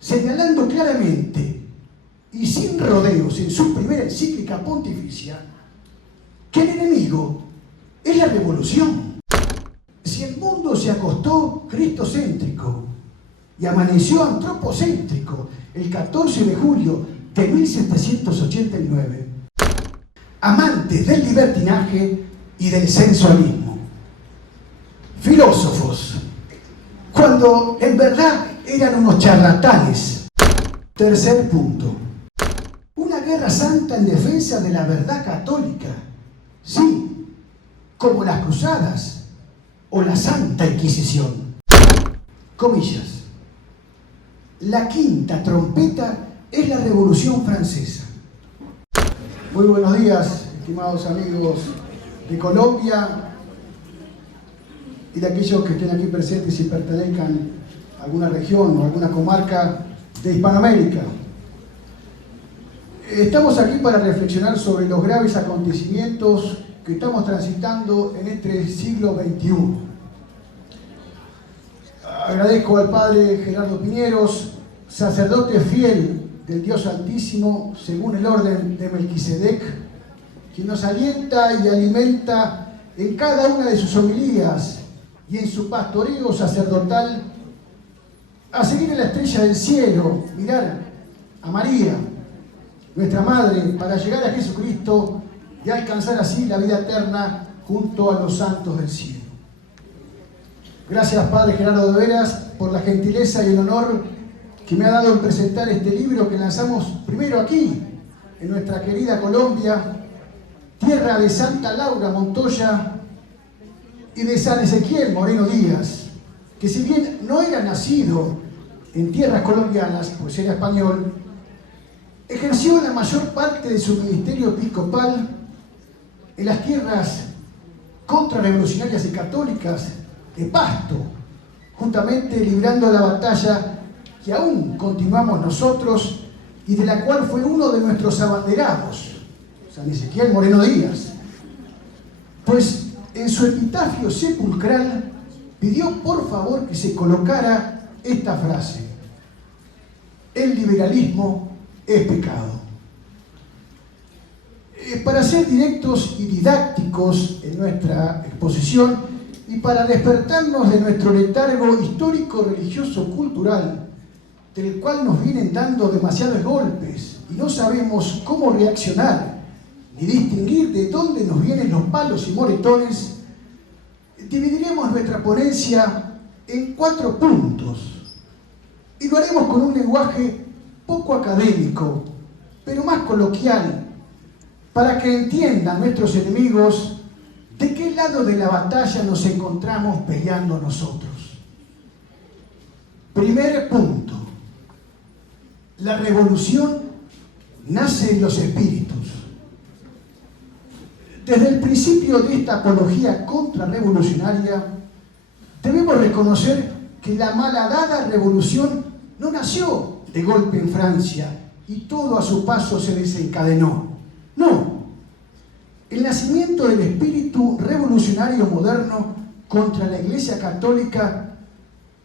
señalando claramente y sin rodeos en su primera encíclica pontificia que el enemigo es la revolución. Si el mundo se acostó cristocéntrico y amaneció antropocéntrico el 14 de julio de 1789, amantes del libertinaje y del sensualismo, filósofos, cuando en verdad eran unos charlatanes. Tercer punto, una guerra santa en defensa de la verdad católica, sí, como las cruzadas o la Santa Inquisición. Comillas, la quinta trompeta es la Revolución Francesa. Muy buenos días, estimados amigos de Colombia y de aquellos que estén aquí presentes y pertenezcan a alguna región o alguna comarca de Hispanoamérica. Estamos aquí para reflexionar sobre los graves acontecimientos que estamos transitando en este siglo XXI. Agradezco al Padre Gerardo Piñeros, sacerdote fiel del Dios Altísimo, según el orden de Melquisedec, quien nos alienta y alimenta en cada una de sus homilías y en su pastoreo sacerdotal a seguir en la estrella del cielo, mirar a María, nuestra Madre, para llegar a Jesucristo y alcanzar así la vida eterna junto a los santos del cielo. Gracias, Padre Gerardo de Veras, por la gentileza y el honor que me ha dado en presentar este libro que lanzamos primero aquí, en nuestra querida Colombia, tierra de Santa Laura Montoya y de San Ezequiel Moreno Díaz, que si bien no era nacido en tierras colombianas, pues era español, ejerció la mayor parte de su ministerio episcopal en las tierras contrarrevolucionarias y católicas de Pasto, juntamente librando la batalla que aún continuamos nosotros y de la cual fue uno de nuestros abanderados, San Ezequiel Moreno Díaz, pues en su epitafio sepulcral pidió por favor que se colocara esta frase: el liberalismo es pecado. Para ser directos y didácticos en nuestra exposición y para despertarnos de nuestro letargo histórico, religioso, cultural, del cual nos vienen dando demasiados golpes y no sabemos cómo reaccionar ni distinguir de dónde nos vienen los palos y moretones, dividiremos nuestra ponencia en 4 puntos y lo haremos con un lenguaje poco académico, pero más coloquial, para que entiendan nuestros enemigos de qué lado de la batalla nos encontramos peleando nosotros. Primer punto: la revolución nace en los espíritus. Desde el principio de esta apología contrarrevolucionaria, debemos reconocer que la malhadada revolución no nació de golpe en Francia y todo a su paso se desencadenó. No, el nacimiento del espíritu revolucionario moderno contra la Iglesia Católica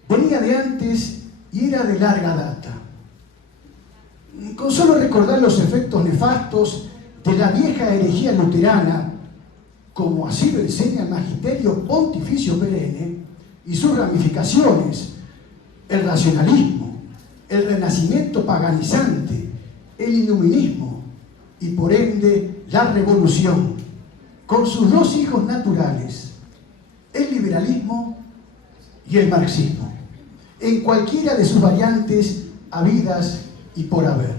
venía de antes y era de larga data. Con solo recordar los efectos nefastos de la vieja herejía luterana, como así lo enseña el Magisterio Pontificio Perenne, y sus ramificaciones, el racionalismo, el renacimiento paganizante, el iluminismo y por ende la revolución, con sus 2 hijos naturales, el liberalismo y el marxismo, en cualquiera de sus variantes habidas y por haber.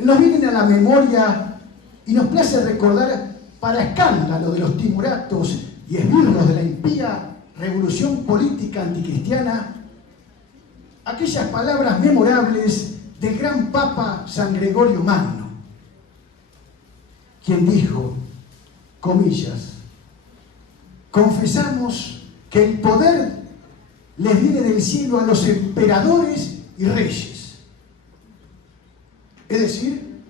Nos vienen a la memoria y nos place recordar, para escándalo de los timoratos y esbirros de la impía revolución política anticristiana, aquellas palabras memorables del gran Papa San Gregorio Magno, quien dijo, comillas, confesamos que el poder les viene del cielo a los emperadores y reyes. Es decir,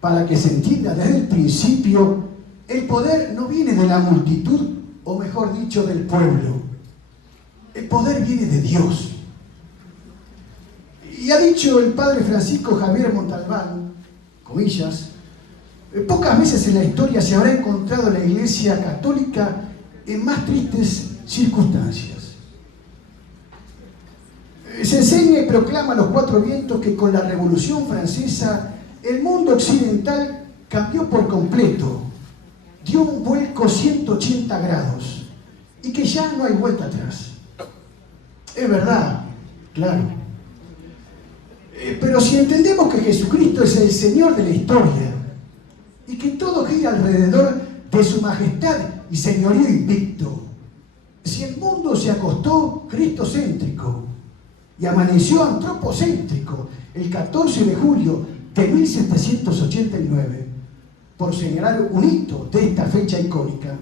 para que se entienda desde el principio, el poder no viene de la multitud, o mejor dicho, del pueblo. El poder viene de Dios. Y ha dicho el padre Francisco Javier Montalbán, comillas, pocas veces en la historia se habrá encontrado la Iglesia Católica en más tristes circunstancias. Se enseña y proclama a los cuatro vientos que con la Revolución Francesa el mundo occidental cambió por completo, dio un vuelco 180 grados y que ya no hay vuelta atrás. Es verdad, claro. Pero si entendemos que Jesucristo es el Señor de la historia y que todo gira alrededor de su majestad y señorío invicto, si el mundo se acostó cristocéntrico y amaneció antropocéntrico el 14 de julio de 1789, por señalar un hito de esta fecha icónica,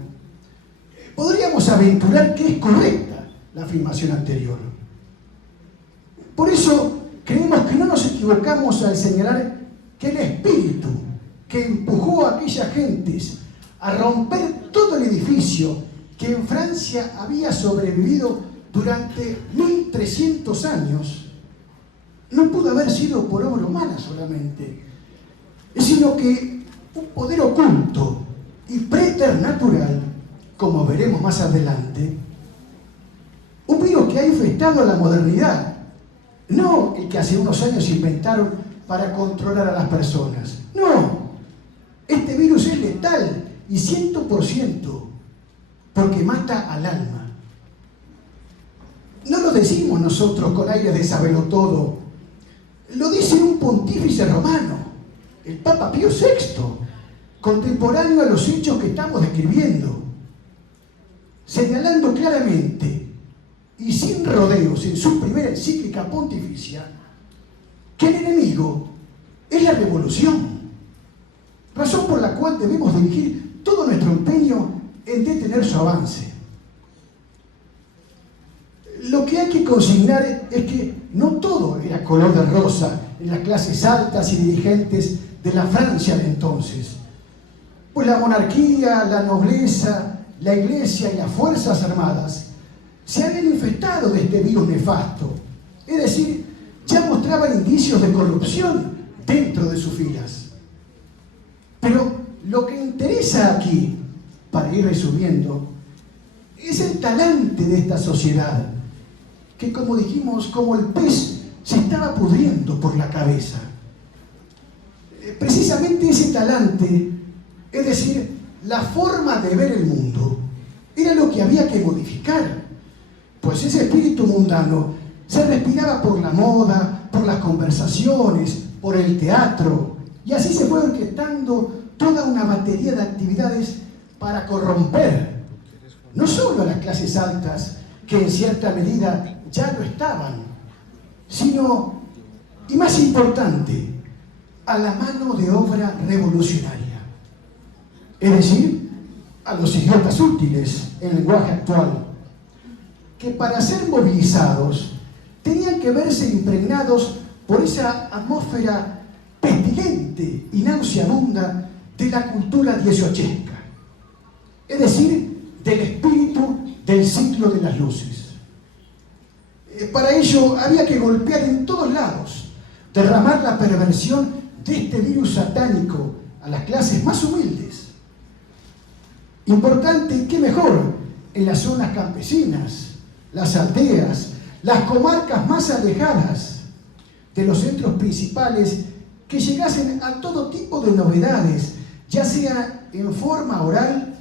podríamos aventurar que es correcta la afirmación anterior. Por eso creemos que no nos equivocamos al señalar que el espíritu que empujó a aquellas gentes a romper todo el edificio que en Francia había sobrevivido durante 1300 años, no pudo haber sido por obra humana solamente, sino que un poder oculto y preternatural, como veremos más adelante, un virus que ha infectado a la modernidad, no el que hace unos años inventaron para controlar a las personas. No, este virus es letal y 100% porque mata al alma. No lo decimos nosotros con aire de sabelotodo, lo dice un pontífice romano, el Papa Pío VI, contemporáneo a los hechos que estamos describiendo, señalando claramente y sin rodeos en su primera encíclica pontificia que el enemigo es la revolución, razón por la cual debemos dirigir todo nuestro empeño en detener su avance. Lo que hay que consignar es que no todo era color de rosa en las clases altas y dirigentes de la Francia de entonces, pues la monarquía, la nobleza, la iglesia y las fuerzas armadas se habían infectado de este virus nefasto, es decir, ya mostraban indicios de corrupción dentro de sus filas. Pero lo que interesa aquí, para ir resumiendo, es el talante de esta sociedad, que como dijimos, como el pez se estaba pudriendo por la cabeza. Precisamente ese talante, es decir, la forma de ver el mundo, era lo que había que modificar, pues ese espíritu mundano se respiraba por la moda, por las conversaciones, por el teatro, y así se fue orquestando toda una batería de actividades para corromper no solo a las clases altas, que en cierta medida ya lo estaban, sino, y más importante, a la mano de obra revolucionaria, es decir, a los idiotas útiles en lenguaje actual, que para ser movilizados tenían que verse impregnados por esa atmósfera pestilente y nauseabunda de la cultura dieciochesca, es decir, del espíritu del siglo de las luces. Para ello había que golpear en todos lados, derramar la perversión de este virus satánico a las clases más humildes. Importante y qué mejor en las zonas campesinas, las aldeas, las comarcas más alejadas de los centros principales, que llegasen a todo tipo de novedades, ya sea en forma oral,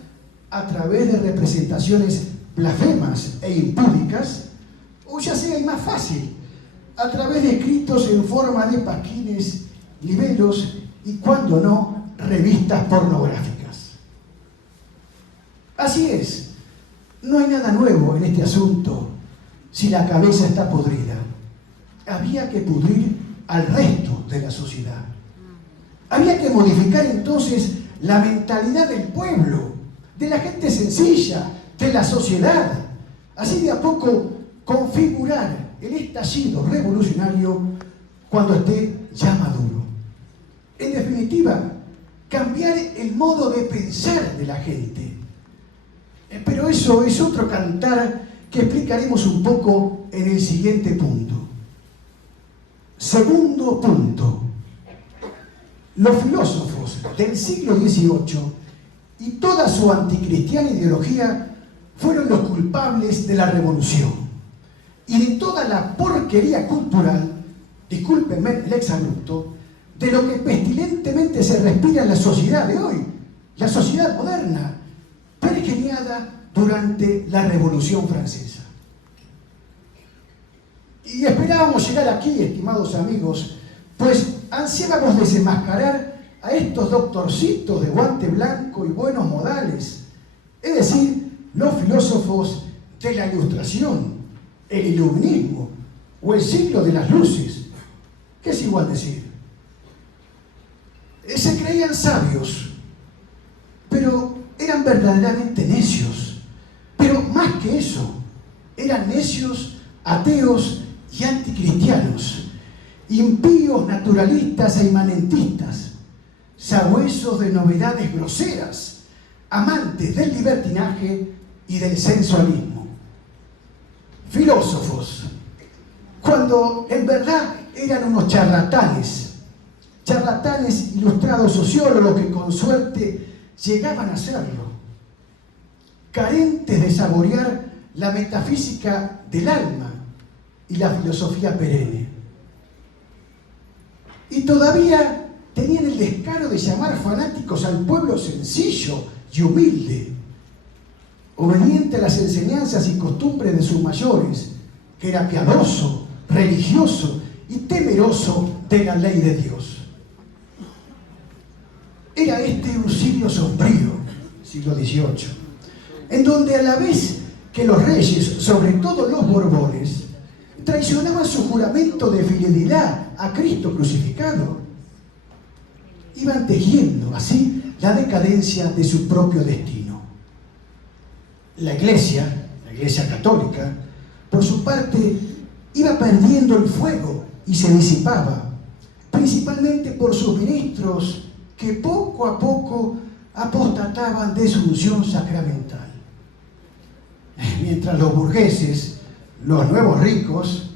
a través de representaciones blasfemas e impúdicas, o ya sea y más fácil, a través de escritos en forma de pasquines, libelos y, cuando no, revistas pornográficas. Así es, no hay nada nuevo en este asunto si la cabeza está podrida. Había que pudrir al resto de la sociedad. Había que modificar entonces la mentalidad del pueblo, de la gente sencilla, de la sociedad. Así de a poco configurar el estallido revolucionario cuando esté ya maduro. En definitiva, cambiar el modo de pensar de la gente. Pero eso es otro cantar que explicaremos un poco en el siguiente punto. Segundo punto. Los filósofos del siglo XVIII y toda su anticristiana ideología fueron los culpables de la revolución y de toda la porquería cultural, discúlpenme el exabrupto, de lo que pestilentemente se respira en la sociedad de hoy, la sociedad moderna, pergeñada durante la Revolución Francesa. Y esperábamos llegar aquí, estimados amigos, pues ansiábamos desenmascarar a estos doctorcitos de guante blanco y buenos modales, es decir, los filósofos de la Ilustración, el Iluminismo o el siglo de las luces, que es igual decir. Se creían sabios, pero eran verdaderamente necios. Pero más que eso, eran necios, ateos y anticristianos, impíos, naturalistas e imanentistas, sabuesos de novedades groseras, amantes del libertinaje y del sensualismo. Filósofos, cuando en verdad eran unos charlatanes ilustrados sociólogos que con suerte llegaban a serlo, carentes de saborear la metafísica del alma y la filosofía perenne. Y todavía tenían el descaro de llamar fanáticos al pueblo sencillo y humilde, obediente a las enseñanzas y costumbres de sus mayores, que era piadoso, religioso y temeroso de la ley de Dios. Era este un siglo sombrío, siglo XVIII, en donde a la vez que los reyes, sobre todo los Borbones, traicionaban su juramento de fidelidad a Cristo crucificado, iban tejiendo así la decadencia de su propio destino. La Iglesia católica, por su parte, iba perdiendo el fuego y se disipaba, principalmente por sus ministros que poco a poco apostataban de su unción sacramental. Mientras los burgueses, los nuevos ricos,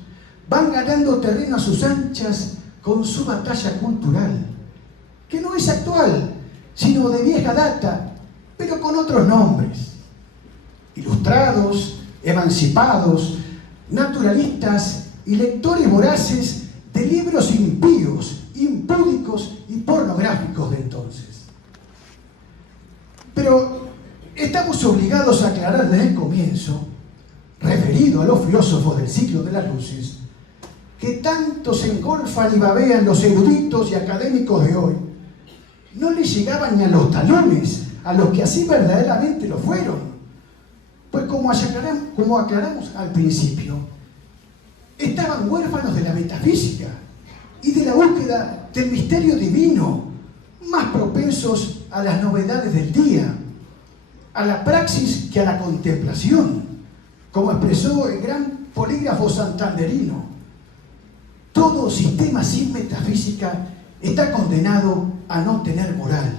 van ganando terreno a sus anchas con su batalla cultural, que no es actual, sino de vieja data, pero con otros nombres. Ilustrados, emancipados, naturalistas y lectores voraces de libros impíos, impúdicos y pornográficos de entonces. Pero estamos obligados a aclarar desde el comienzo, referido a los filósofos del siglo de las luces, que tanto se engolfan y babean los eruditos y académicos de hoy, no les llegaban ni a los talones a los que así verdaderamente lo fueron. Pues como aclaramos al principio, estaban huérfanos de la metafísica y de la búsqueda del misterio divino, más propensos a las novedades del día, a la praxis que a la contemplación, como expresó el gran polígrafo santanderino. Todo sistema sin metafísica está condenado a no tener moral,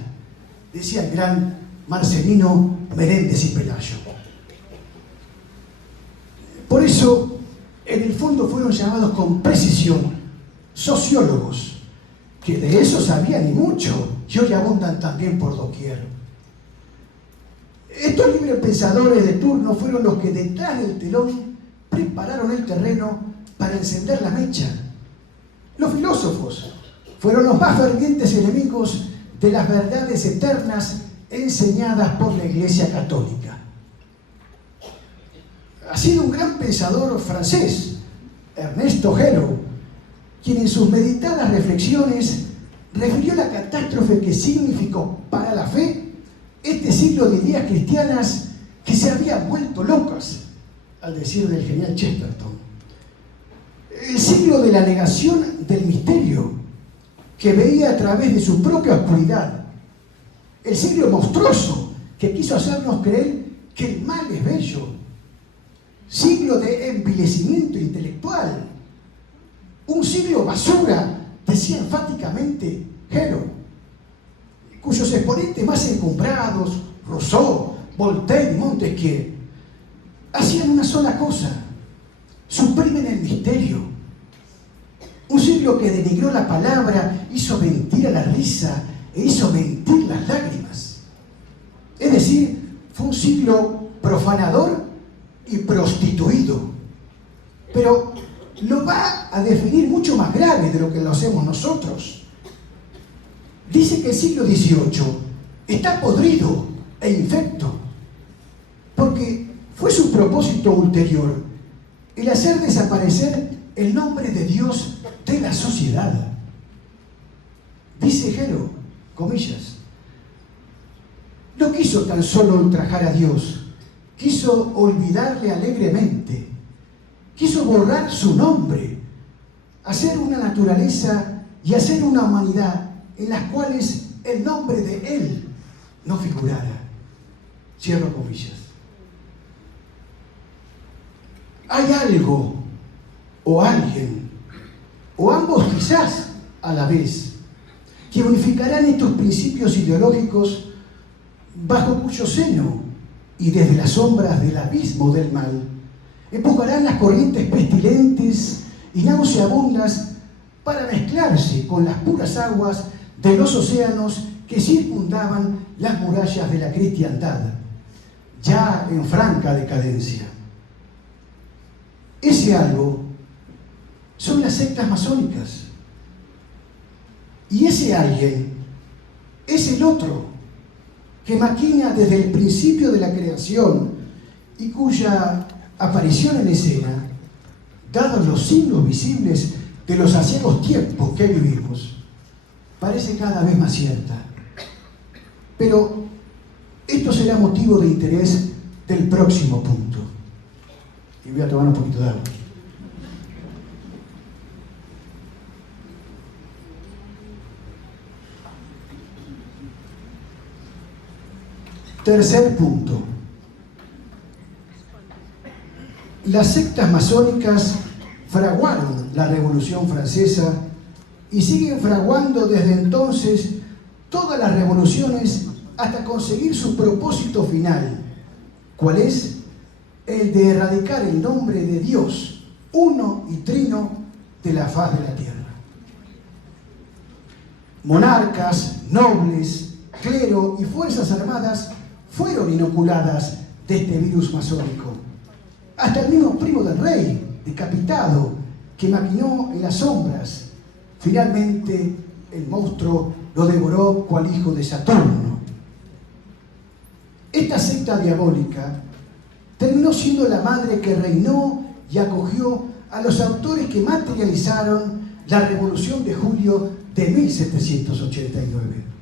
decía el gran Marcelino Menéndez y Pelayo. Por eso, en el fondo fueron llamados con precisión sociólogos, que de eso sabían y mucho, y hoy abundan también por doquier. Estos libres pensadores de turno fueron los que detrás del telón prepararon el terreno para encender la mecha. Los filósofos fueron los más fervientes enemigos de las verdades eternas enseñadas por la Iglesia católica. Ha sido un gran pensador francés, Ernesto Hello, quien en sus meditadas reflexiones refirió la catástrofe que significó para la fe este siglo de ideas cristianas que se habían vuelto locas, al decir del genial Chesterton. El siglo de la negación del misterio, que veía a través de su propia oscuridad. El siglo monstruoso, que quiso hacernos creer que el mal es bello. Siglo de envilecimiento intelectual. Un siglo basura, decía enfáticamente Hello, cuyos exponentes más encumbrados, Rousseau, Voltaire y Montesquieu, hacían una sola cosa: suprimen el misterio. Un siglo siglo que denigró la palabra, hizo mentir a la risa e hizo mentir las lágrimas. Es decir, fue un siglo profanador y prostituido. Pero lo va a definir mucho más grave de lo que lo hacemos nosotros. Dice que el siglo XVIII está podrido e infecto, porque fue su propósito ulterior el hacer desaparecer el nombre de Dios de la sociedad. Dice Gero, comillas, no quiso tan solo ultrajar a Dios, quiso olvidarle alegremente, quiso borrar su nombre, hacer una naturaleza y hacer una humanidad en las cuales el nombre de Él no figurara. Cierro comillas. Hay algo, o alguien, o ambos quizás a la vez, que unificarán estos principios ideológicos bajo cuyo seno y desde las sombras del abismo del mal empujarán las corrientes pestilentes y nauseabundas para mezclarse con las puras aguas de los océanos que circundaban las murallas de la cristiandad, ya en franca decadencia. Ese algo son las sectas masónicas. Y ese alguien es el otro que maquina desde el principio de la creación y cuya aparición en escena, dados los signos visibles de los aciagos tiempos que vivimos, parece cada vez más cierta. Pero esto será motivo de interés del próximo punto. Y voy a tomar un poquito de agua. Tercer punto. Las sectas masónicas fraguaron la Revolución Francesa y siguen fraguando desde entonces todas las revoluciones hasta conseguir su propósito final. ¿Cuál es? El de erradicar el nombre de Dios, uno y trino, de la faz de la tierra. Monarcas, nobles, clero y fuerzas armadas fueron inoculadas de este virus masónico. Hasta el mismo primo del rey, decapitado, que maquinó en las sombras. Finalmente, el monstruo lo devoró cual hijo de Saturno. Esta secta diabólica terminó siendo la madre que reinó y acogió a los autores que materializaron la Revolución de Julio de 1789.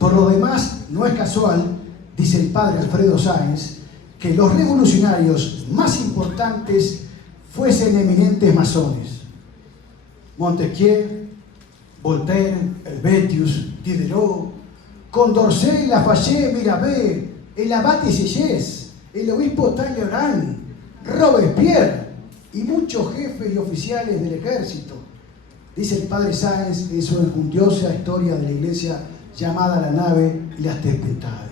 Por lo demás, no es casual, dice el padre Alfredo Sáenz, que los revolucionarios más importantes fuesen eminentes masones. Montesquieu, Voltaire, Helvétius, Diderot, Condorcet, Lafayette, Mirabeau, el abate Sieyès, el obispo Talleyrand, Robespierre y muchos jefes y oficiales del ejército. Dice el padre Sáenz en su enjundiosa historia de la iglesia llamada La Nave y las Tempestades.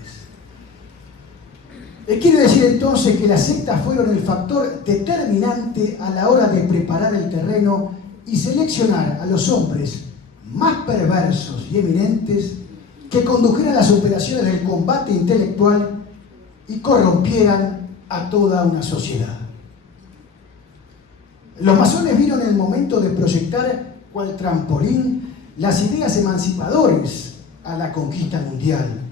Quiere decir entonces que las sectas fueron el factor determinante a la hora de preparar el terreno y seleccionar a los hombres más perversos y eminentes que condujeran las operaciones del combate intelectual y corrompieran a toda una sociedad. Los masones vieron el momento de proyectar cual trampolín las ideas emancipadores a la conquista mundial.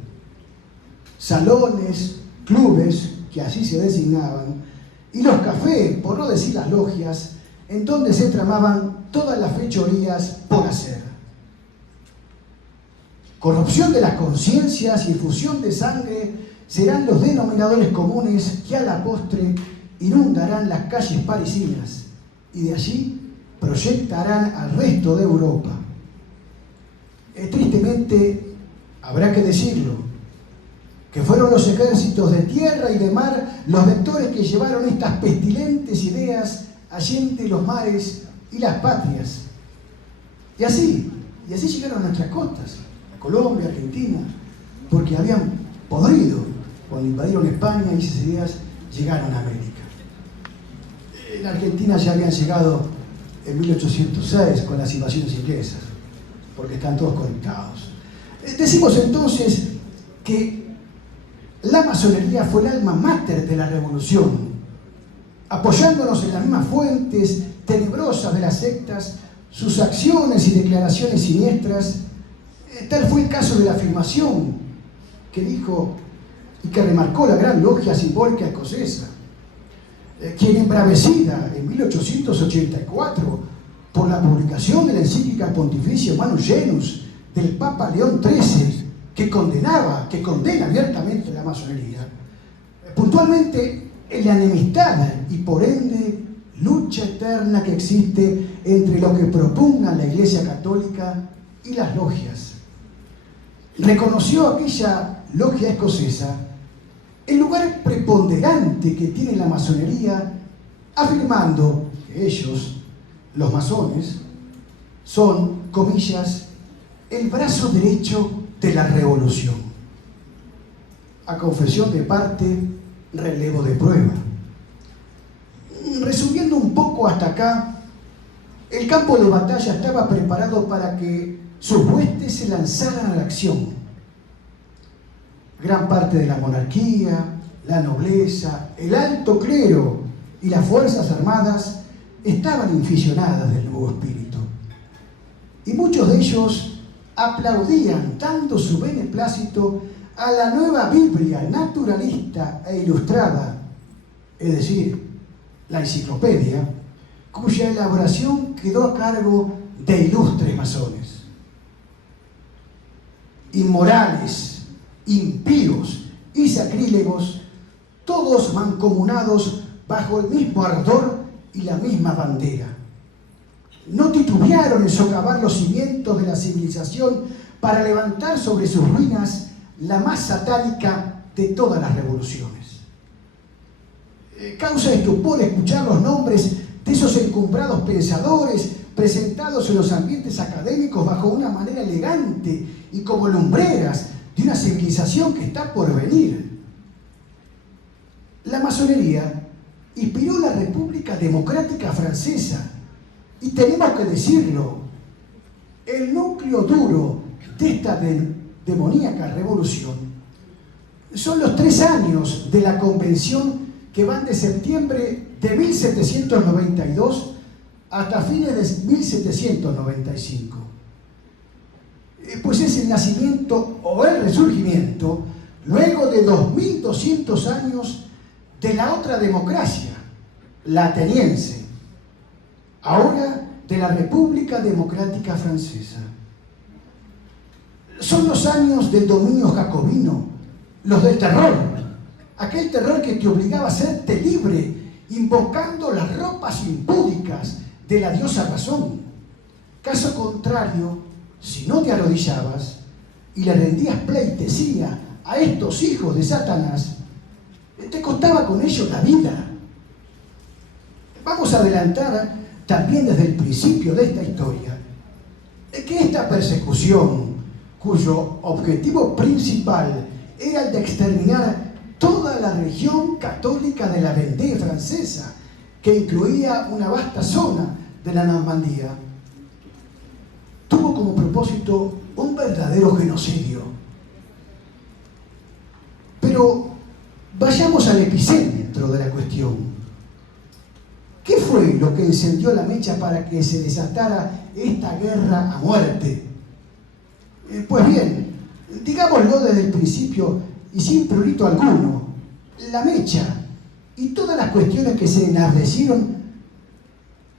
Salones, clubes, que así se designaban, y los cafés, por no decir las logias, en donde se tramaban todas las fechorías por hacer. Corrupción de las conciencias y fusión de sangre serán los denominadores comunes que a la postre inundarán las calles parisinas y de allí proyectarán al resto de Europa. Tristemente, habrá que decirlo, que fueron los ejércitos de tierra y de mar los vectores que llevaron estas pestilentes ideas allende los mares y las patrias. Y así llegaron a nuestras costas, a Colombia, Argentina, porque habían podrido cuando invadieron España y esas ideas llegaron a América. En Argentina ya habían llegado en 1806 con las invasiones inglesas, porque están todos conectados. Decimos entonces que la masonería fue el alma mater de la revolución, apoyándonos en las mismas fuentes tenebrosas de las sectas, sus acciones y declaraciones siniestras. Tal fue el caso de la afirmación que dijo y que remarcó la gran logia simbólica escocesa, quien, embravecida en 1884 por la publicación de la encíclica pontificia Manus Genus del Papa León XIII, que condena abiertamente la masonería, puntualmente en la enemistad y por ende lucha eterna que existe entre lo que propongan la Iglesia Católica y las logias. Reconoció aquella logia escocesa el lugar preponderante que tiene la masonería, afirmando que ellos, los masones, son, comillas, el brazo derecho de la revolución. A confesión de parte, relevo de prueba. Resumiendo un poco hasta acá, el campo de batalla estaba preparado para que sus huestes se lanzaran a la acción. Gran parte de la monarquía, la nobleza, el alto clero y las fuerzas armadas estaban inficionadas del nuevo espíritu. Y muchos de ellos aplaudían dando su beneplácito a la nueva Biblia naturalista e ilustrada, es decir, la enciclopedia, cuya elaboración quedó a cargo de ilustres masones. Inmorales, impíos y sacrílegos, todos mancomunados bajo el mismo ardor y la misma bandera. No titubearon en socavar los cimientos de la civilización para levantar sobre sus ruinas la más satánica de todas las revoluciones. Causa estupor escuchar los nombres de esos encumbrados pensadores presentados en los ambientes académicos bajo una manera elegante y como lumbreras de una civilización que está por venir. La masonería inspiró la República Democrática Francesa y tenemos que decirlo, el núcleo duro de esta demoníaca revolución son los 3 años de la convención que van de septiembre de 1792 hasta fines de 1795. Pues es el nacimiento o el resurgimiento, luego de 2200 años, de la otra democracia, la ateniense, ahora de la República Democrática Francesa. Son los años del dominio jacobino, los del terror, aquel terror que te obligaba a serte libre, invocando las ropas impúdicas de la diosa razón. Caso contrario, si no te arrodillabas y le rendías pleitesía a estos hijos de Satanás, te costaba con ellos la vida. Vamos a adelantar también desde el principio de esta historia que esta persecución, cuyo objetivo principal era el de exterminar toda la región católica de la Vendée francesa, que incluía una vasta zona de la Normandía, tuvo como propósito un verdadero genocidio. Pero vayamos al epicentro de la cuestión. ¿Qué fue lo que encendió la mecha para que se desatara esta guerra a muerte? Pues bien, digámoslo desde el principio y sin prurito alguno, la mecha y todas las cuestiones que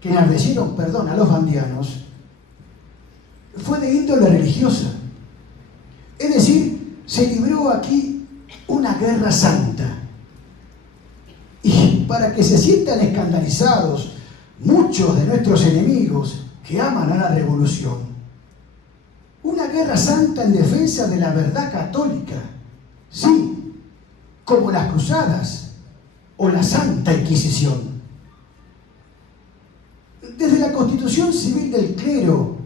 enardecieron a los vandianos fue de índole religiosa. Es decir, se libró aquí una guerra santa. Y para que se sientan escandalizados muchos de nuestros enemigos que aman a la revolución, una guerra santa en defensa de la verdad católica, sí, como las cruzadas o la Santa Inquisición. Desde la constitución civil del clero,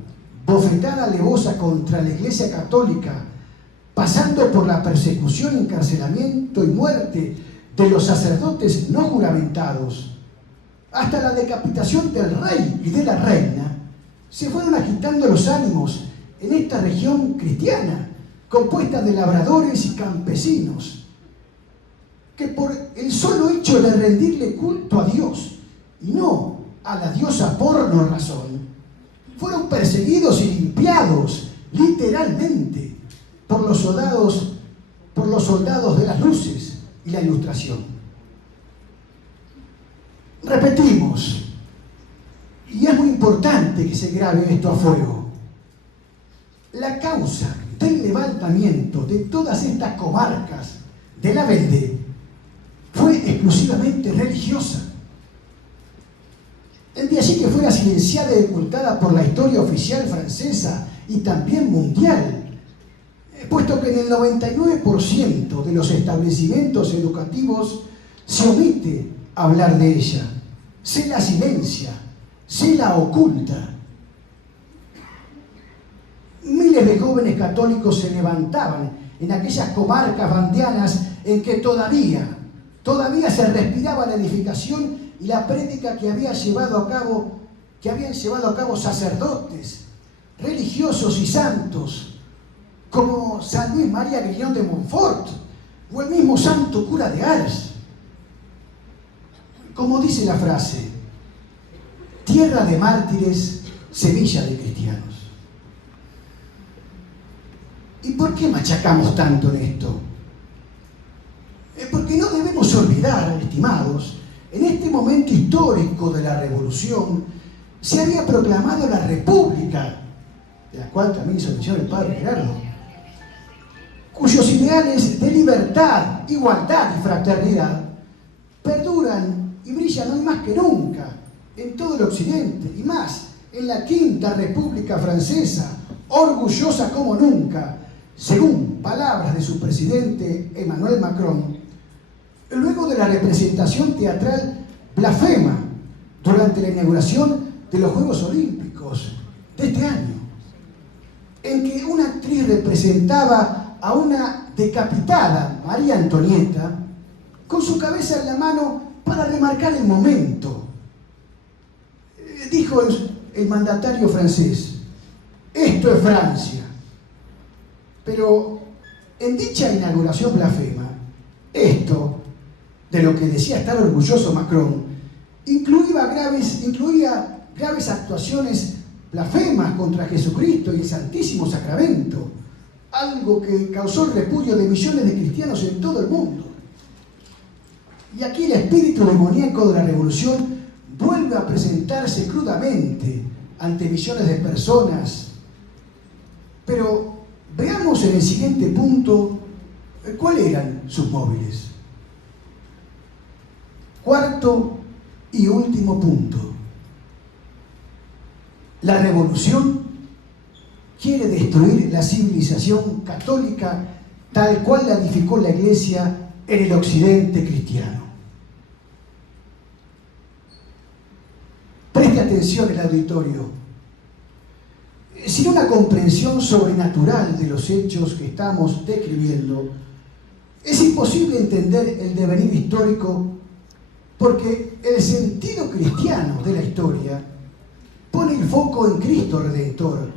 bofetada alevosa contra la Iglesia Católica, pasando por la persecución, encarcelamiento y muerte de los sacerdotes no juramentados, hasta la decapitación del rey y de la reina, se fueron agitando los ánimos en esta región cristiana, compuesta de labradores y campesinos, que por el solo hecho de rendirle culto a Dios y no a la diosa porno razón, fueron perseguidos y limpiados literalmente por los soldados de las luces y la ilustración. Repetimos, y es muy importante que se grabe esto a fuego, la causa del levantamiento de todas estas comarcas de la Vendée fue exclusivamente religiosa. De allí que fuera silenciada y ocultada por la historia oficial francesa y también mundial, puesto que en el 99% de los establecimientos educativos se omite hablar de ella, se la silencia, se la oculta. Miles de jóvenes católicos se levantaban en aquellas comarcas vandeanas en que todavía se respiraba la edificación y la prédica que habían llevado a cabo sacerdotes, religiosos y santos, como San Luis María Grignon de Montfort o el mismo santo cura de Ars. Como dice la frase, tierra de mártires, semilla de cristianos. ¿Y por qué machacamos tanto en esto? Porque no debemos olvidar, estimados, en este momento histórico de la Revolución se había proclamado la República, de la cual también hizo mención el padre Gerardo, cuyos ideales de libertad, igualdad y fraternidad perduran y brillan hoy más que nunca en todo el occidente y más en la Quinta República Francesa, orgullosa como nunca, según palabras de su presidente Emmanuel Macron, luego de la representación teatral blasfema durante la inauguración de los Juegos Olímpicos de este año, en que una actriz representaba a una decapitada María Antonieta con su cabeza en la mano para remarcar el momento. Dijo el mandatario francés, esto es Francia. Pero en dicha inauguración blasfema, esto, de lo que decía estar orgulloso Macron, incluía graves actuaciones blasfemas contra Jesucristo y el Santísimo Sacramento, algo que causó el repudio de millones de cristianos en todo el mundo. Y aquí el espíritu demoníaco de la revolución vuelve a presentarse crudamente ante millones de personas. Pero veamos en el siguiente punto cuáles eran sus móviles. Cuarto y último punto. La revolución quiere destruir la civilización católica tal cual la edificó la Iglesia en el occidente cristiano. Preste atención el auditorio. Sin una comprensión sobrenatural de los hechos que estamos describiendo, es imposible entender el devenir histórico, porque el sentido cristiano de la historia pone el foco en Cristo Redentor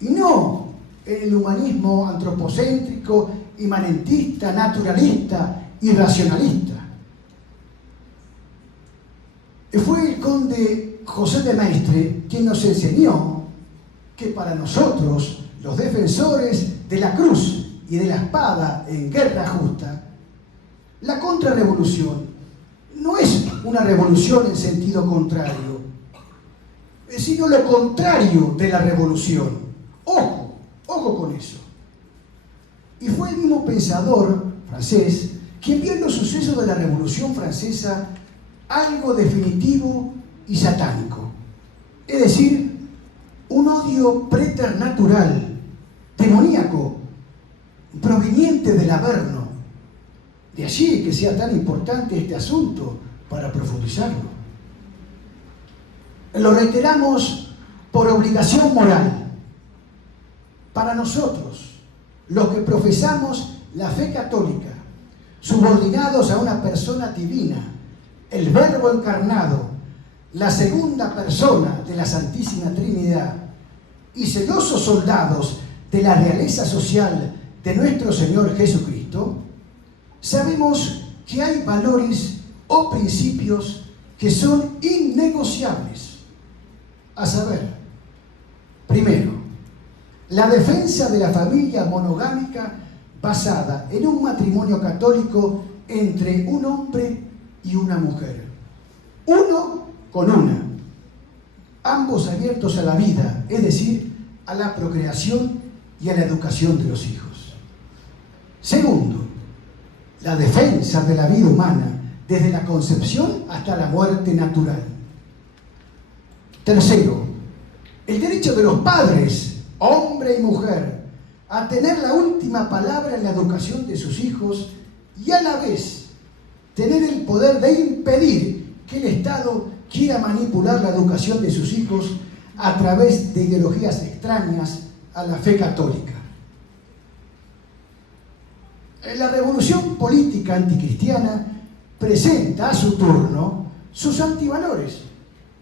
y no en el humanismo antropocéntrico, inmanentista, naturalista y racionalista. Fue el conde José de Maistre quien nos enseñó que para nosotros, los defensores de la cruz y de la espada en guerra justa, la contrarrevolución no es una revolución en sentido contrario, sino lo contrario de la revolución. Ojo con eso. Y fue el mismo pensador francés quien vio en los sucesos de la Revolución Francesa algo definitivo y satánico, es decir, un odio preternatural, demoníaco, proveniente del Averno. De allí que sea tan importante este asunto para profundizarlo. Lo reiteramos por obligación moral. Para nosotros, los que profesamos la fe católica, subordinados a una persona divina, el Verbo encarnado, la segunda persona de la Santísima Trinidad y celosos soldados de la realeza social de nuestro Señor Jesucristo, sabemos que hay valores o principios que son innegociables. A saber, primero, la defensa de la familia monogámica basada en un matrimonio católico entre un hombre y una mujer. Uno con una, ambos abiertos a la vida, es decir, a la procreación y a la educación de los hijos. Segundo, la defensa de la vida humana desde la concepción hasta la muerte natural. Tercero, el derecho de los padres, hombre y mujer, a tener la última palabra en la educación de sus hijos y a la vez tener el poder de impedir que el Estado quiera manipular la educación de sus hijos a través de ideologías extrañas a la fe católica. La revolución política anticristiana presenta a su turno sus antivalores,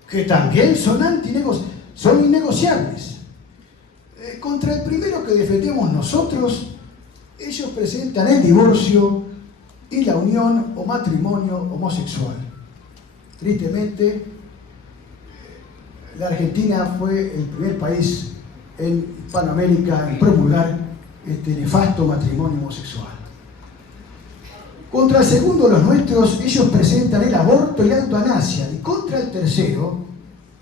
que también son innegociables. Contra el primero que defendemos nosotros, ellos presentan el divorcio y la unión o matrimonio homosexual. Tristemente, la Argentina fue el primer país en Hispanoamérica en promulgar este nefasto matrimonio homosexual. Contra el segundo de los nuestros, ellos presentan el aborto y la eutanasia, y contra el tercero,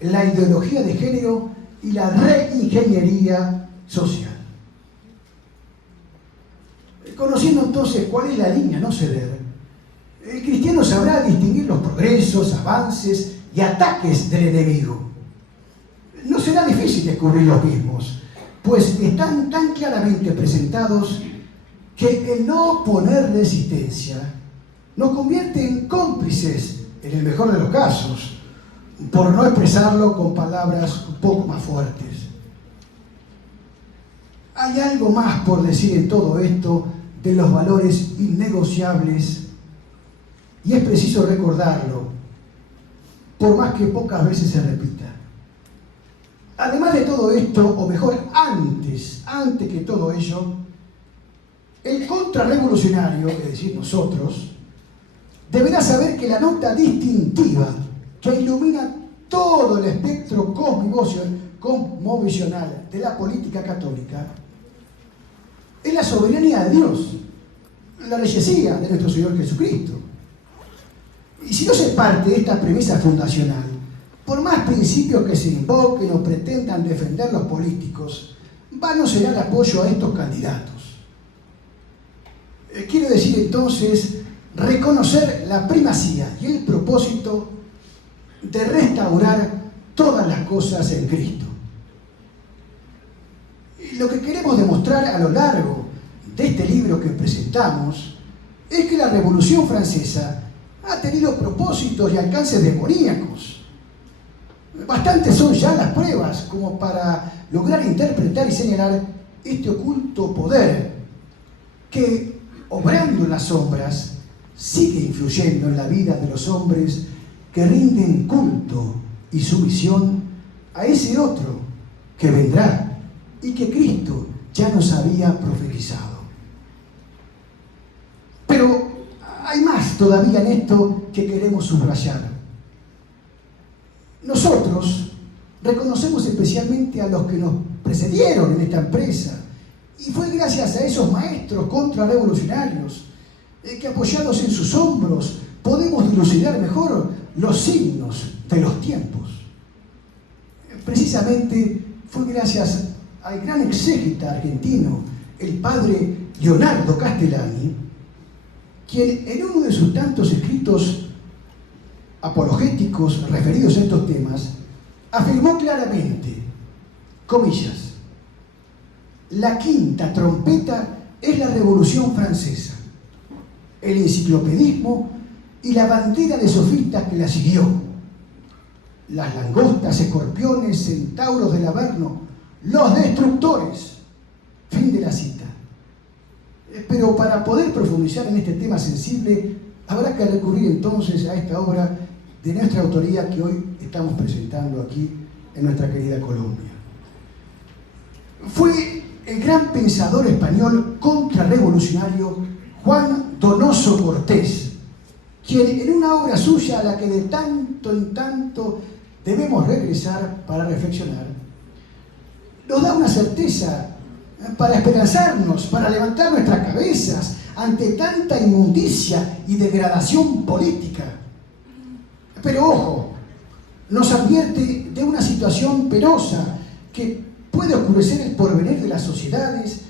la ideología de género y la reingeniería social. Conociendo entonces cuál es la línea a no ceder, el cristiano sabrá distinguir los progresos, avances y ataques del enemigo. No será difícil descubrir los mismos, pues están tan claramente presentados que el no poner resistencia nos convierte en cómplices, en el mejor de los casos, por no expresarlo con palabras un poco más fuertes. Hay algo más por decir en todo esto de los valores innegociables, y es preciso recordarlo, por más que pocas veces se repita. Además de todo esto, o mejor, antes que todo ello, el contrarrevolucionario, es decir, nosotros, deberá saber que la nota distintiva que ilumina todo el espectro cosmovisional de la política católica es la soberanía de Dios, la reyesía de nuestro Señor Jesucristo. Y si no se parte de esta premisa fundacional, por más principios que se invoquen o pretendan defender los políticos, vano será el apoyo a estos candidatos. Quiero decir entonces, reconocer la primacía y el propósito de restaurar todas las cosas en Cristo. Y lo que queremos demostrar a lo largo de este libro que presentamos es que la Revolución Francesa ha tenido propósitos y alcances demoníacos. Bastantes son ya las pruebas como para lograr interpretar y señalar este oculto poder que, obrando en las sombras, sigue influyendo en la vida de los hombres que rinden culto y sumisión a ese otro que vendrá y que Cristo ya nos había profetizado. Pero hay más todavía en esto que queremos subrayar. Nosotros reconocemos especialmente a los que nos precedieron en esta empresa, y fue gracias a esos maestros contrarrevolucionarios que, apoyados en sus hombros, podemos dilucidar mejor los signos de los tiempos. Precisamente fue gracias al gran exégeta argentino, el padre Leonardo Castellani, quien en uno de sus tantos escritos apologéticos referidos a estos temas, afirmó claramente, comillas, la quinta trompeta es la Revolución Francesa, el enciclopedismo y la bandera de sofistas que la siguió, las langostas, escorpiones, centauros del Averno, los destructores. Fin de la cita. Pero para poder profundizar en este tema sensible, habrá que recurrir entonces a esta obra de nuestra autoría que hoy estamos presentando aquí en nuestra querida Colombia. Fue el gran pensador español contrarrevolucionario Juan Donoso Cortés, quien en una obra suya a la que de tanto en tanto debemos regresar para reflexionar, nos da una certeza para esperanzarnos, para levantar nuestras cabezas ante tanta inmundicia y degradación política. Pero ojo, nos advierte de una situación penosa que puede oscurecer el porvenir de las sociedades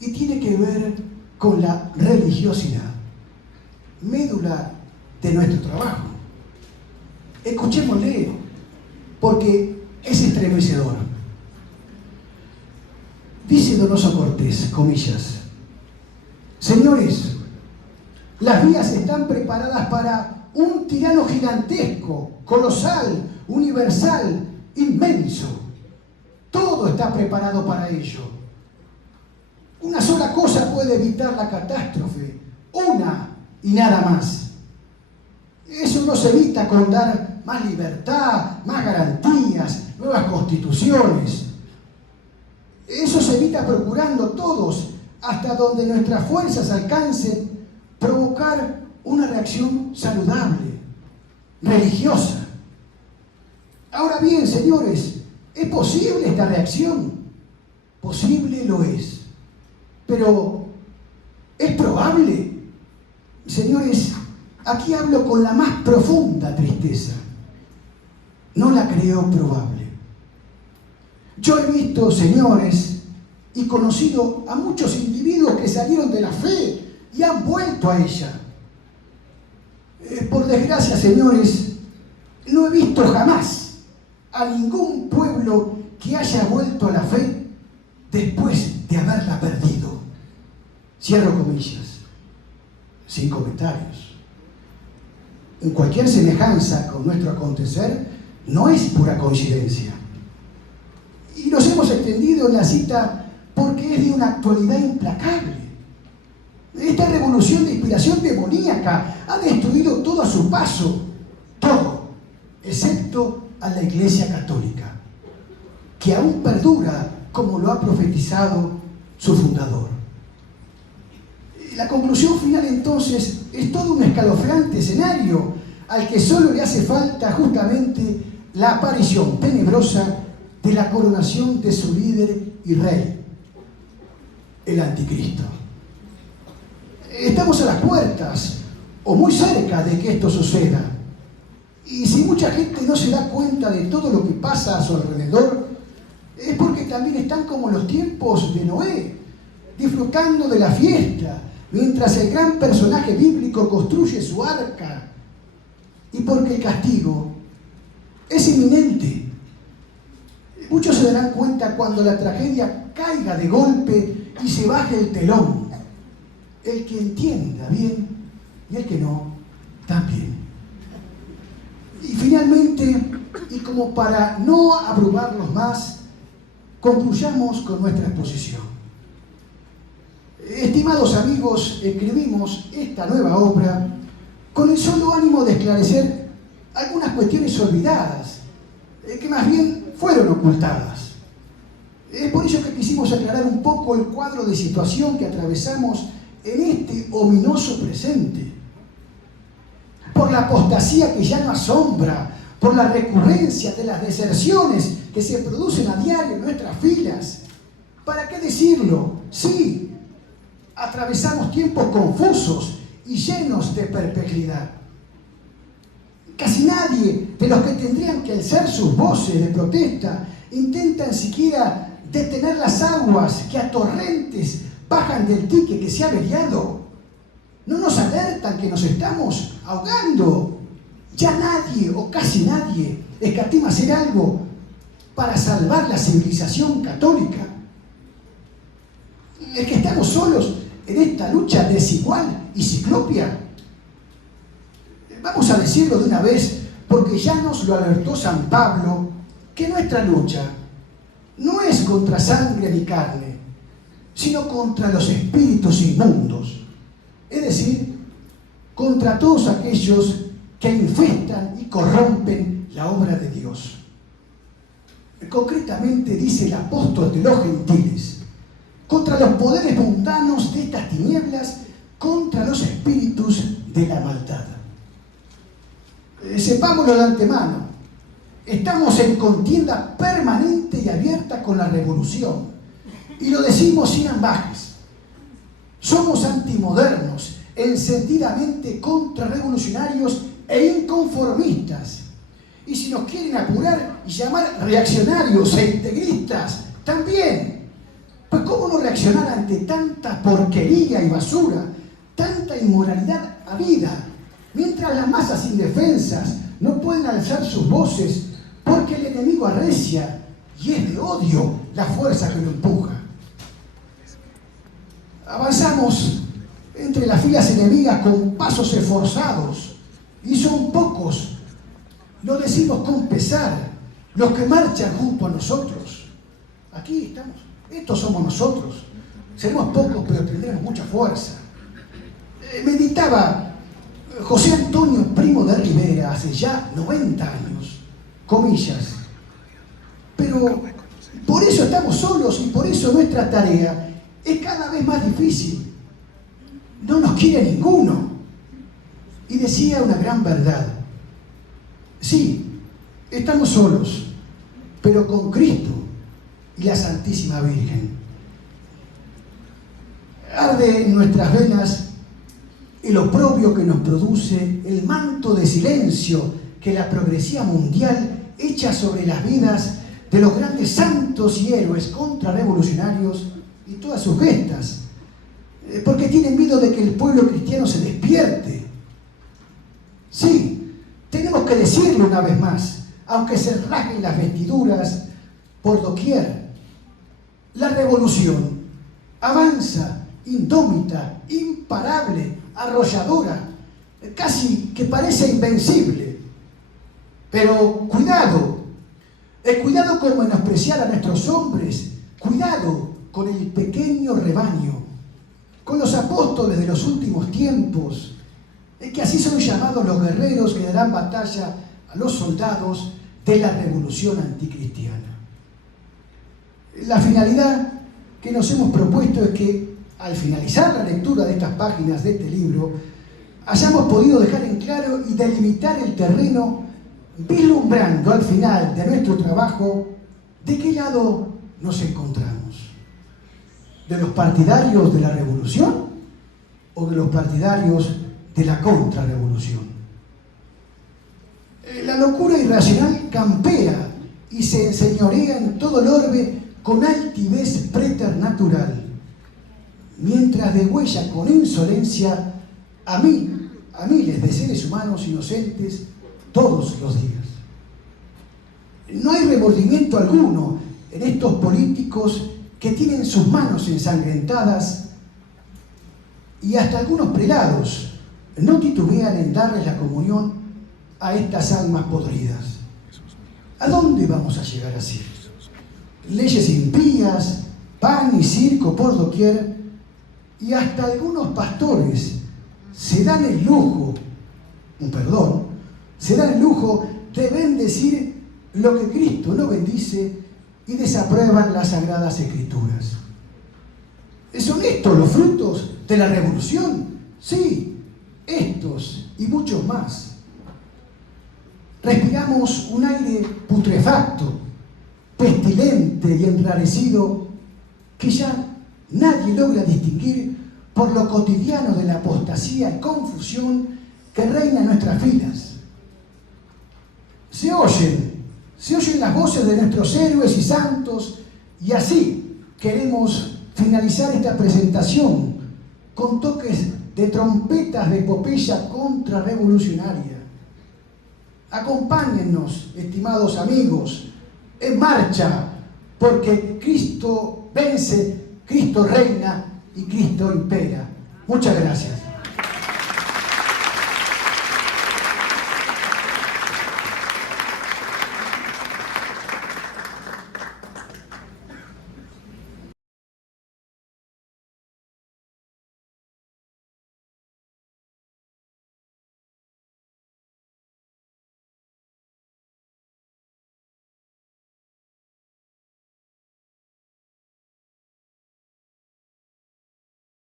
y tiene que ver con la religiosidad, médula de nuestro trabajo. Escuchémosle, porque es estremecedor. Dice Donoso Cortés, comillas: señores, las vías están preparadas para un tirano gigantesco, colosal, universal, inmenso. Todo está preparado para ello. Una sola cosa puede evitar la catástrofe, una y nada más. Eso no se evita con dar más libertad, más garantías, nuevas constituciones. Eso se evita procurando todos, hasta donde nuestras fuerzas alcancen, provocar una reacción saludable, religiosa. Ahora bien, señores, ¿es posible esta reacción? Posible lo es. Pero, ¿es probable? Señores, aquí hablo con la más profunda tristeza. No la creo probable. Yo he visto, señores, y conocido a muchos individuos que salieron de la fe y han vuelto a ella. Por desgracia, señores, no he visto jamás a ningún pueblo que haya vuelto a la fe después de haberla perdido. Cierro comillas. Sin comentarios. En cualquier semejanza con nuestro acontecer no es pura coincidencia. Y nos hemos extendido en la cita porque es de una actualidad implacable. Esta revolución de inspiración demoníaca ha destruido todo a su paso, todo, excepto a la Iglesia Católica, que aún perdura como lo ha profetizado su fundador. La conclusión final entonces es todo un escalofriante escenario al que solo le hace falta justamente la aparición tenebrosa de la coronación de su líder y rey, el anticristo. Estamos a las puertas, o muy cerca de que esto suceda. Y si mucha gente no se da cuenta de todo lo que pasa a su alrededor, es porque también están como los tiempos de Noé, disfrutando de la fiesta, mientras el gran personaje bíblico construye su arca, y porque el castigo es inminente. Muchos se darán cuenta cuando la tragedia caiga de golpe y se baje el telón. El que entienda bien y el que no, también. Y finalmente, y como para no abrumarlos más, concluyamos con nuestra exposición. Estimados amigos, escribimos esta nueva obra con el solo ánimo de esclarecer algunas cuestiones olvidadas, que más bien fueron ocultadas. Es por ello que quisimos aclarar un poco el cuadro de situación que atravesamos en este ominoso presente. Por la apostasía que ya no asombra, por la recurrencia de las deserciones que se producen a diario en nuestras filas. ¿Para qué decirlo? Sí, atravesamos tiempos confusos y llenos de perplejidad. Casi nadie de los que tendrían que alzar sus voces de protesta intentan siquiera detener las aguas que a torrentes bajan del dique que se ha averiado. No nos alertan que nos estamos ahogando. Ya nadie o casi nadie escatima hacer algo para salvar la civilización católica. Es que estamos solos en esta lucha desigual y ciclópea. Vamos a decirlo de una vez, porque ya nos lo alertó San Pablo, que nuestra lucha no es contra sangre ni carne, sino contra los espíritus inmundos, es decir, contra todos aquellos que infestan y corrompen la obra de Dios. Concretamente dice el apóstol de los gentiles, contra los poderes mundanos de estas tinieblas, contra los espíritus de la maldad. Sepámoslo de antemano, estamos en contienda permanente y abierta con la revolución, y lo decimos sin ambajes. Somos antimodernos, encendidamente contrarrevolucionarios e inconformistas. Y si nos quieren apurar y llamar reaccionarios e integristas, también. Pues ¿cómo no reaccionar ante tanta porquería y basura, tanta inmoralidad habida, mientras las masas indefensas no pueden alzar sus voces porque el enemigo arrecia y es de odio la fuerza que lo empuja? Avanzamos entre las filas enemigas con pasos esforzados, y son pocos, lo decimos con pesar, los que marchan junto a nosotros. Aquí estamos, estos somos nosotros. Seremos pocos, pero tendremos mucha fuerza. Meditaba José Antonio Primo de Rivera hace ya 90 años, comillas. Pero por eso estamos solos y por eso nuestra tarea es cada vez más difícil. No nos quiere ninguno. Y decía una gran verdad. Sí, estamos solos, pero con Cristo y la Santísima Virgen. Arde en nuestras venas el oprobio que nos produce el manto de silencio que la progresía mundial echa sobre las vidas de los grandes santos y héroes contrarrevolucionarios y todas sus gestas, porque tienen miedo de que el pueblo cristiano se despierte. Sí, tenemos que decirlo una vez más, aunque se rasguen las vestiduras por doquier. La revolución avanza, indómita, imparable, arrolladora, casi que parece invencible. Pero cuidado, cuidado con menospreciar a nuestros hombres, cuidado con el pequeño rebaño, con los apóstoles de los últimos tiempos, que así son llamados los guerreros que darán batalla a los soldados de la revolución anticristiana. La finalidad que nos hemos propuesto es que al finalizar la lectura de estas páginas de este libro hayamos podido dejar en claro y delimitar el terreno, vislumbrando al final de nuestro trabajo de qué lado nos encontramos. ¿De los partidarios de la revolución o de los partidarios de la contrarrevolución? La locura irracional campea y se enseñorea en todo el orbe con altivez preternatural, mientras degüella con insolencia a miles de seres humanos inocentes todos los días. No hay remordimiento alguno en estos políticos que tienen sus manos ensangrentadas, y hasta algunos prelados no titubean en darles la comunión a estas almas podridas. ¿A dónde vamos a llegar así? Leyes impías, pan y circo por doquier, y hasta algunos pastores se dan el lujo de bendecir lo que Cristo no bendice y desaprueban las Sagradas Escrituras. ¿Son estos los frutos de la revolución? Sí, estos y muchos más. Respiramos un aire putrefacto, pestilente y enrarecido que ya nadie logra distinguir por lo cotidiano de la apostasía y confusión que reina en nuestras filas. Se oyen las voces de nuestros héroes y santos, y así queremos finalizar esta presentación con toques de trompetas de epopeya contrarrevolucionaria. Acompáñennos, estimados amigos, en marcha, porque Cristo vence, Cristo reina y Cristo impera. Muchas gracias.